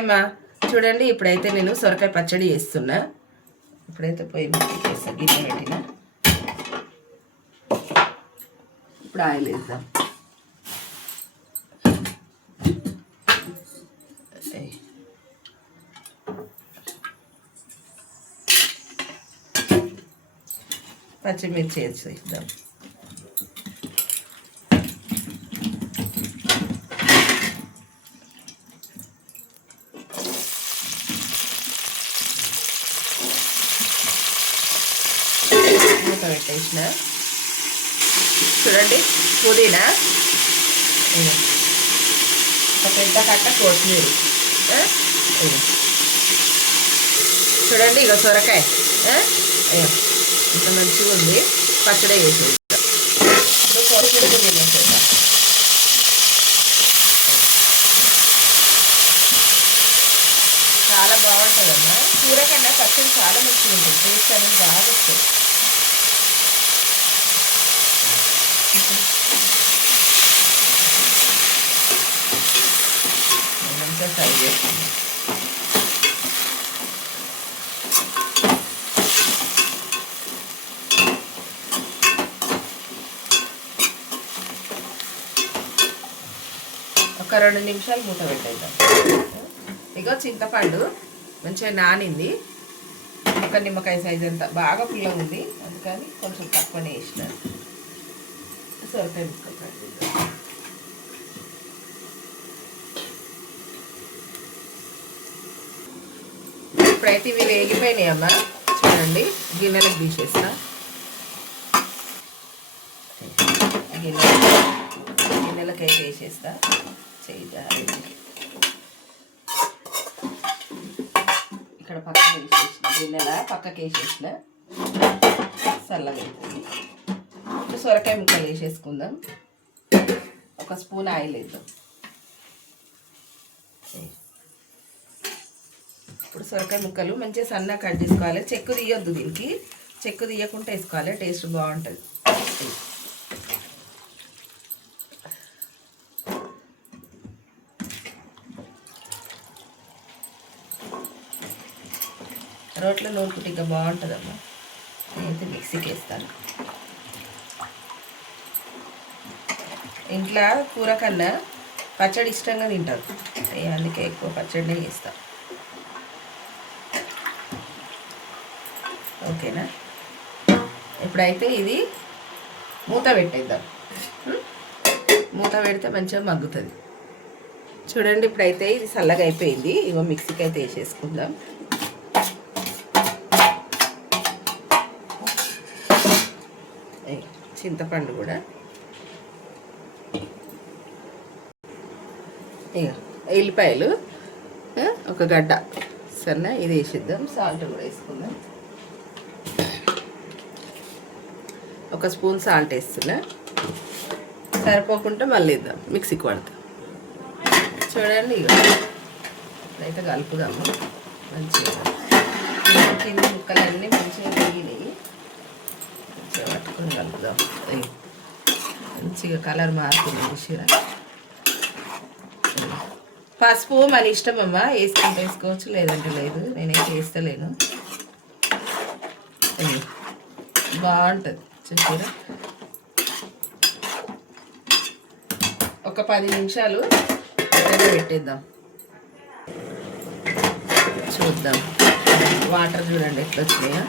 అమ్మా చూడండి, ఇప్పుడైతే నేను సొరకాయ పచ్చడి చేస్తున్నా. ఇప్పుడైతే పొయ్యి మీద చేస్తా, గిన్నె పెట్టిన. ఇప్పుడు ఆయిల్ వేద్దాం. పచ్చిమిర్చి వేద్దాం. మూత పెట్టేసిన. చూడండి, పుదీనా, ఒక పెద్ద కట్ట కొత్తిమీర. చూడండి, ఇక సొరకాయ అయ్యో ఇంత మంచిగా ఉంది. పచ్చడి వేసేది కొత్తిమీర పుదీనా వేసేద్దాం. చాలా బాగుంటుందమ్మా. కూర కన్నా పచ్చడి చాలా మంచిగా ఉంటుంది. టేస్ట్ అనేది బాగా వస్తుంది. మంచిగా ఫ్రై చేస్తుంది. ఒక 2 నిమిషాలు మూత పెట్టేద్దాం. ఇగో చింతపండు మంచిగా నానింది. ఒక నిమ్మకాయ సైజ్ అంతా బాగా పుల్లగా ఉంది, అందుకని కొంచెం తక్కువనే వేసిన. సొరకాయ ముక్కలు కట్టిద్దాం. ఇప్పుడైతే ఇవి వేగిపోయినాయి అమ్మ. చూడండి, గిన్నెలకు తీసేస్తా. గిన్నెలకైతే వేసేస్తా. చేయాలి ఇక్కడ పక్కకి వేసేసిన, గిన్నెల పక్కకి వేసేసిన. చల్లగా ఇప్పుడు సొరకాయ ముక్కలు వేసేసుకుందాం. ఒక స్పూన్ ఆయిల్ వేద్దాం. ఇప్పుడు సొరకాయ ముక్కలు మంచిగా సన్నగా కట్ చేసుకోవాలి. చెక్కు తీయొద్దు, దీనికి చెక్కు తీయకుండా వేసుకోవాలి, టేస్ట్ బాగుంటుంది. రోట్లో నూరుకుంటే ఇంకా బాగుంటుందమ్మా. నేనైతే మిక్సీకి వేస్తాను. ఇంట్లో కూర కన్నా పచ్చడి ఇష్టంగా తింటారు, అందుకే ఎక్కువ పచ్చడినే చేస్తాను. ఓకేనా? ఇప్పుడైతే ఇది మూత పెట్టేద్దాం. మూత పెడితే మంచిగా మగ్గుతుంది. చూడండి, ఇప్పుడైతే ఇది చల్లగా అయిపోయింది. ఇగో మిక్సీకి అయితే వేసేసుకుందాం. చింతపండు కూడా ఇక ఎల్లిపాయలు ఒక గడ్డ సన్న ఇది వేసిద్దాం. సాల్ట్ కూడా వేసుకుందాం. ఒక స్పూన్ సాల్ట్ వేస్తున్నా. సరిపోకుండా మళ్ళీ ఇద్దాం, మిక్సీకి పడతాం. చూడండి, ఇక అయితే కలుపుదాము. మంచిగా కింద ముక్కలన్నీ మంచిగా వేగినాయి. మంచిగా పట్టుకొని కలుపుదాం. మంచిగా కలర్ మారుతుంది. చూసిరా, పసుపు మన ఇష్టం అమ్మ, వేసుకుంటే వేసుకోవచ్చు, లేదంటే లేదు. నేనైతే వేస్తలేను. బాగుంటుంది. చూసారా, ఒక 10 నిమిషాలు పెట్టేద్దాం. చూద్దాం. వాటర్ చూడండి ఎట్లా వచ్చినాయా,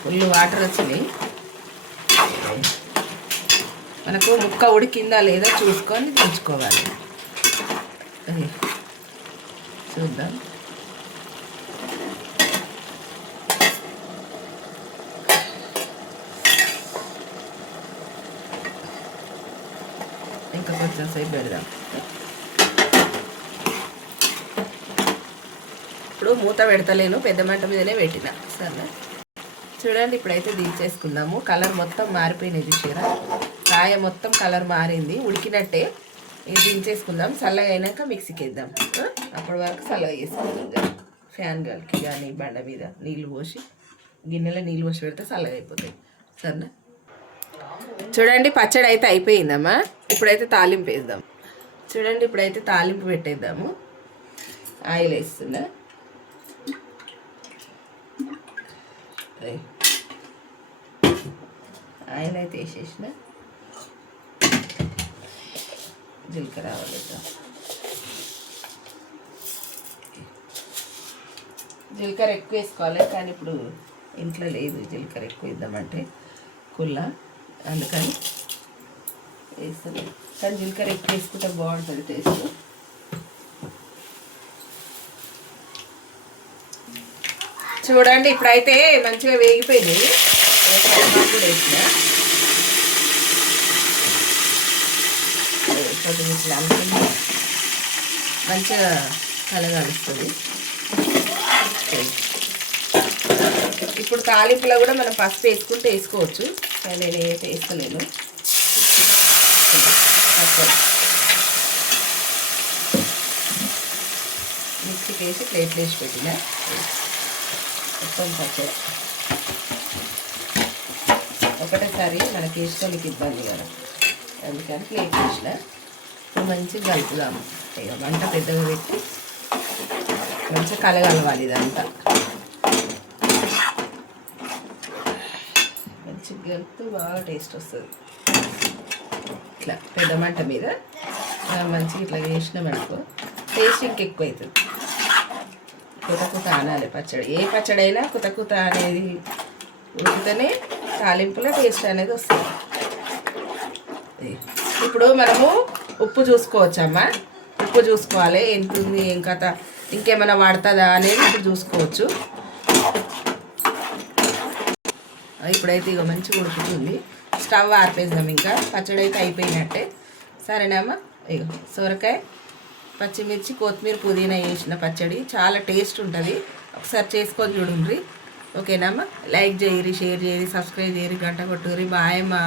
ఫుల్ వాటర్ వచ్చినాయి. మనకు ముక్క ఉడికిందా లేదా చూసుకొని దించుకోవాలి. చూద్దాం. ఇంకా కొంచెం సేపు పెడదాం. ఇప్పుడు మూత పెడతలేను, పెద్ద మంట మీదనే పెట్టిన. సరే, చూడండి, ఇప్పుడైతే దించేసుకుందాము. కలర్ మొత్తం మారిపోయినాయి. చూసారా, కాయ మొత్తం కలర్ మారింది, ఉడికినట్టే. ఇది దించేసుకుందాం. చల్లగా అయినాక మిక్సీకి వేద్దాం. అప్పటి వరకు చల్లగా చేసుకుందాం. ఫ్యాన్ గాలికి కానీ బండ మీద నీళ్ళు పోసి, గిన్నెలో నీళ్ళు పోసి పెడితే చల్లగా అయిపోతాయి. సరేనా? చూడండి, పచ్చడి అయితే అయిపోయిందమ్మా. ఇప్పుడైతే తాలింపు వేద్దాం. చూడండి, ఇప్పుడైతే తాలింపు పెట్టేద్దాము. ఆయిల్ వేస్తున్నా. ఆయిల్ అయితే వేసేసిన. జీలకర్ర ఆవాలు వేద్దాం. జీలకర్ర ఎక్కువ వేసుకోవాలి, కానీ ఇప్పుడు ఇంట్లో లేదు జీలకర్ర ఎక్కువ వేద్దామంటే కుల్ల, అందుకని వేస్తాను. కానీ జీలకర్ర ఎక్కువ వేసుకుంటే బాగుంటుంది టేస్ట్. చూడండి ఇప్పుడైతే మంచిగా వేగిపోయింది. కూడా వేసిన ఇట్లా అనుకుంది మంచిగా కలగాలుస్తుంది. ఇప్పుడు తాలింపులో కూడా మనం పసుపు వేసుకుంటే వేసుకోవచ్చు, కానీ నేను ఏదైతే వేస్తలేను. మిక్సీకి వేసి ప్లేట్లు వేసి పెట్టిన మొత్తం పచ్చడి. ఒకటేసారి మనకి వేసుకోనికి ఇబ్బంది కదా, అందుకని ప్లేట్ వేసిన. మంచిగా కలుపుదాము. ఇక మంట పెద్దగా పెట్టి మంచిగా కలగలవాలి ఇదంతా. మంచిగా కలుపుతూ బాగా టేస్ట్ వస్తుంది. ఇట్లా పెద్ద మంట మీద మంచిగా ఇట్లా వేసినామనుకో టేస్ట్ ఇంకెక్కువ అవుతుంది. కుత అనాలి పచ్చడి. ఏ పచ్చడి అయినా కుత అనేది ఉడికితేనే తాలింపులో టేస్ట్ అనేది వస్తుంది. ఇప్పుడు మనము ఉప్పు చూసుకోవచ్చమ్మా. ఉప్పు చూసుకోవాలి ఎంత ఉంది, ఏం కథ, ఇంకేమైనా పడుతుందా అనేది ఇప్పుడు చూసుకోవచ్చు. ఇప్పుడైతే ఇక మంచిగా ఉడుకుతుంది. స్టవ్ ఆర్పేద్దాం. ఇంకా పచ్చడి అయితే అయిపోయినట్టే. సరేనామ్మా. ఇక సొరకాయ, పచ్చిమిర్చి, కొత్తిమీర, పుదీనా వేసిన పచ్చడి చాలా టేస్ట్ ఉంటుంది. ఒకసారి చేసుకొని చూడండి. ఓకేనామ్మా. లైక్ చేయరి, షేర్ చేయరి, సబ్స్క్రైబ్ చేయరి, గంట కొట్టుర్రి. బాయ్ అమ్మా.